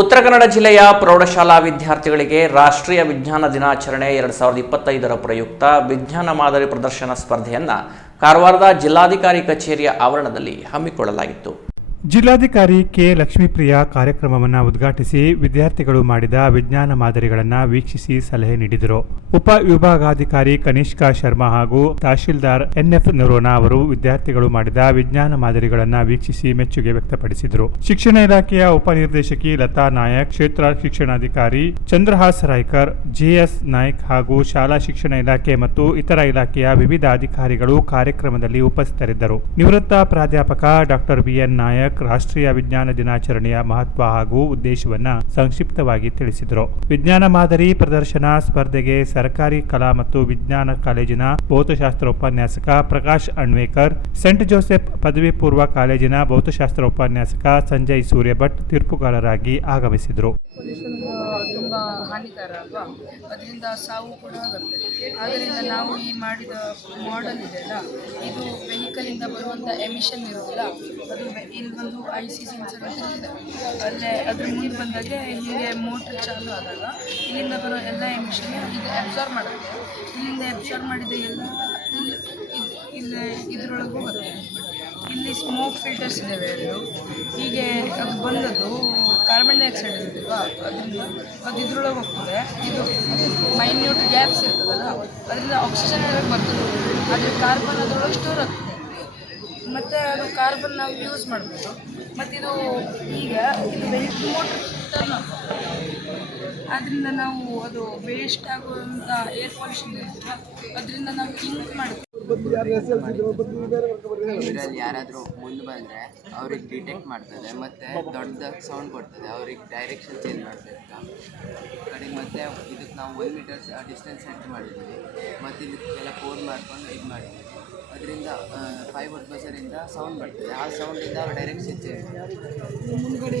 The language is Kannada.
ಉತ್ತರ ಕನ್ನಡ ಜಿಲ್ಲೆಯ ಪ್ರೌಢಶಾಲಾ ವಿದ್ಯಾರ್ಥಿಗಳಿಗೆ ರಾಷ್ಟ್ರೀಯ ವಿಜ್ಞಾನ ದಿನಾಚರಣೆ ಎರಡು ಸಾವಿರದ ಇಪ್ಪತ್ತೈದರ ಪ್ರಯುಕ್ತ ವಿಜ್ಞಾನ ಮಾದರಿ ಪ್ರದರ್ಶನ ಸ್ಪರ್ಧೆಯನ್ನು ಕಾರವಾರದ ಜಿಲ್ಲಾಧಿಕಾರಿ ಕಚೇರಿಯ ಆವರಣದಲ್ಲಿ ಹಮ್ಮಿಕೊಳ್ಳಲಾಗಿತ್ತು. ಜಿಲ್ಲಾಧಿಕಾರಿ ಕೆ ಲಕ್ಷ್ಮೀಪ್ರಿಯ ಕಾರ್ಯಕ್ರಮವನ್ನು ಉದ್ಘಾಟಿಸಿ ವಿದ್ಯಾರ್ಥಿಗಳು ಮಾಡಿದ ವಿಜ್ಞಾನ ಮಾದರಿಗಳನ್ನು ವೀಕ್ಷಿಸಿ ಸಲಹೆ ನೀಡಿದರು. ಉಪ ವಿಭಾಗಾಧಿಕಾರಿ ಕನಿಷ್ಕಾ ಶರ್ಮಾ ಹಾಗೂ ತಹಶೀಲ್ದಾರ್ ಎನ್ಎಫ್ ನರೋನಾ ಅವರು ವಿದ್ಯಾರ್ಥಿಗಳು ಮಾಡಿದ ವಿಜ್ಞಾನ ಮಾದರಿಗಳನ್ನು ವೀಕ್ಷಿಸಿ ಮೆಚ್ಚುಗೆ ವ್ಯಕ್ತಪಡಿಸಿದರು. ಶಿಕ್ಷಣ ಇಲಾಖೆಯ ಉಪನಿರ್ದೇಶಕಿ ಲತಾ ನಾಯಕ್, ಕ್ಷೇತ್ರ ಶಿಕ್ಷಣಾಧಿಕಾರಿ ಚಂದ್ರಹಾಸ್ ರಾಯ್ಕರ್, ಜೆಎಸ್ ನಾಯ್ಕ್ ಹಾಗೂ ಶಾಲಾ ಶಿಕ್ಷಣ ಇಲಾಖೆ ಮತ್ತು ಇತರ ಇಲಾಖೆಯ ವಿವಿಧ ಅಧಿಕಾರಿಗಳು ಕಾರ್ಯಕ್ರಮದಲ್ಲಿ ಉಪಸ್ಥಿತರಿದ್ದರು. ನಿವೃತ್ತ ಪ್ರಾಧ್ಯಾಪಕ ಡಾಕ್ಟರ್ ಬಿಎನ್ ನಾಯಕ್ ರಾಷ್ಟ್ರೀಯ ವಿಜ್ಞಾನ ದಿನಾಚರಣೆಯ ಮಹತ್ವ ಹಾಗೂ ಉದ್ದೇಶವನ್ನ ಸಂಕ್ಷಿಪ್ತವಾಗಿ ತಿಳಿಸಿದರು. ವಿಜ್ಞಾನ ಮಾದರಿ ಪ್ರದರ್ಶನ ಸ್ಪರ್ಧೆಗೆ ಸರ್ಕಾರಿ ಕಲಾ ಮತ್ತು ವಿಜ್ಞಾನ ಕಾಲೇಜಿನ ಭೌತಶಾಸ್ತ್ರ ಉಪನ್ಯಾಸಕ ಪ್ರಕಾಶ್ ಅಣ್ವೇಕರ್, ಸೆಂಟ್ ಜೋಸೆಫ್ ಪದವಿ ಪೂರ್ವ ಕಾಲೇಜಿನ ಭೌತಶಾಸ್ತ್ರ ಉಪನ್ಯಾಸಕ ಸಂಜಯ್ ಸೂರ್ಯಭಟ್ ತೀರ್ಪುಗಾರರಾಗಿ ಆಗಮಿಸಿದರು. ತುಂಬ ಹಾನಿಕಾರ ಅಲ್ವಾ? ಅದರಿಂದ ಸಾವು ಕೂಡ ಆಗುತ್ತೆ. ಆದ್ದರಿಂದ ನಾವು ಈ ಮಾಡಿದ ಮಾಡೆಲ್ ಇದೆಯಲ್ಲ ಇದು ವೆಹಿಕಲಿಂದ ಬರುವಂಥ ಎಮಿಷನ್ ಇರೋದಿಲ್ಲ ಅದು ಇಲ್ಲಿ ಒಂದು ಐ ಸಿ ಸೆನ್ಸರ್ ಅಂತ ಇದೆ. ಅಲ್ಲೇ ಅದ್ರ ಮುಂದೆ ಬಂದಾಗೆ ಹೀಗೆ ಮೋಟರ್ ಚಾಲು ಆದಾಗ ಇಲ್ಲಿಂದ ಬರೋ ಎಲ್ಲ ಎಮಿಷನ್ ಇದು ಅಬ್ಸರ್ವ್ ಮಾಡುತ್ತೆ. ಇಲ್ಲಿಂದ ಅಬ್ಸರ್ವ್ ಮಾಡಿದ ಎಲ್ಲ ಇಲ್ಲಿ ಇದರೊಳಗೂ ಹೋಗುತ್ತೆ. ಇಲ್ಲಿ ಸ್ಮೋಕ್ ಫಿಲ್ಟರ್ಸ್ ಇದ್ದಾವೆ ಎರಡು. ಹೀಗೆ ಅದು ಬಂದದ್ದು ಕಾರ್ಬನ್ ಡೈಆಕ್ಸೈಡ್ ಅದರಿಂದ ಅದು ಇದ್ರೊಳಗೆ ಹೋಗ್ತದೆ. ಇದು ಮೈನ್ಯೂಟ್ ಗ್ಯಾಪ್ಸ್ ಇರ್ತದಲ್ಲ, ಅದರಿಂದ ಆಕ್ಸಿಜನ್ ಎಲ್ಲ ಬರ್ತದೆ ಆದರೆ ಕಾರ್ಬನ್ ಅದರೊಳಗೆ ಸ್ಟೋರ್ ಆಗ್ತದೆ. ಮತ್ತು ಅದು ಕಾರ್ಬನ್ ನಾವು ಯೂಸ್ ಮಾಡ್ಬೋದು. ಮತ್ತು ಇದು ಈಗ ಇದು ವೆಹಿಕಲ್ ಮೋಟರ್ ಟರ್ನ್ ಆದ್ದರಿಂದ ನಾವು ಅದು ವೇಸ್ಟ್ ಆಗುವಂಥ ಏರ್ ಪೊಲ್ಯೂಷನ್ ಇರ್ತದೆ ಅದರಿಂದ ನಾವು ಇಂಕ್ ಮಾಡ್ತೀವಿ. ಇದರಲ್ಲಿ ಯಾರಾದರೂ ಮುಂದೆ ಬಂದರೆ ಅವ್ರಿಗೆ ಡಿಟೆಕ್ಟ್ ಮಾಡ್ತದೆ ಮತ್ತು ದೊಡ್ಡದಾಗಿ ಸೌಂಡ್ ಕೊಡ್ತದೆ ಅವ್ರಿಗೆ ಡೈರೆಕ್ಷನ್ ಚೇಂಜ್ ಮಾಡ್ತದೆ ಕಡೆಗೆ ಮತ್ತೆ ಇದಕ್ಕೆ ನಾವು ಒನ್ ಮೀಟರ್ಸ್ ಡಿಸ್ಟೆನ್ಸ್ ಸೆಟ್ ಮಾಡ್ತೀವಿ ಮತ್ತು ಇದಕ್ಕೆಲ್ಲ ಫೋನ್ ಮಾಡ್ಕೊಂಡು ಇದು ಮಾಡ್ತೀವಿ ಅದರಿಂದ ಫೈವ್ ವೋಟ್ ಬಸರಿಂದ ಸೌಂಡ್ ಬರ್ತದೆ. ಆ ಸೌಂಡಿಂದ ಅವ್ರ ಡೈರೆಕ್ಷನ್ ಚೇಂಜ್ ಮುಂದ್ಗಡೆ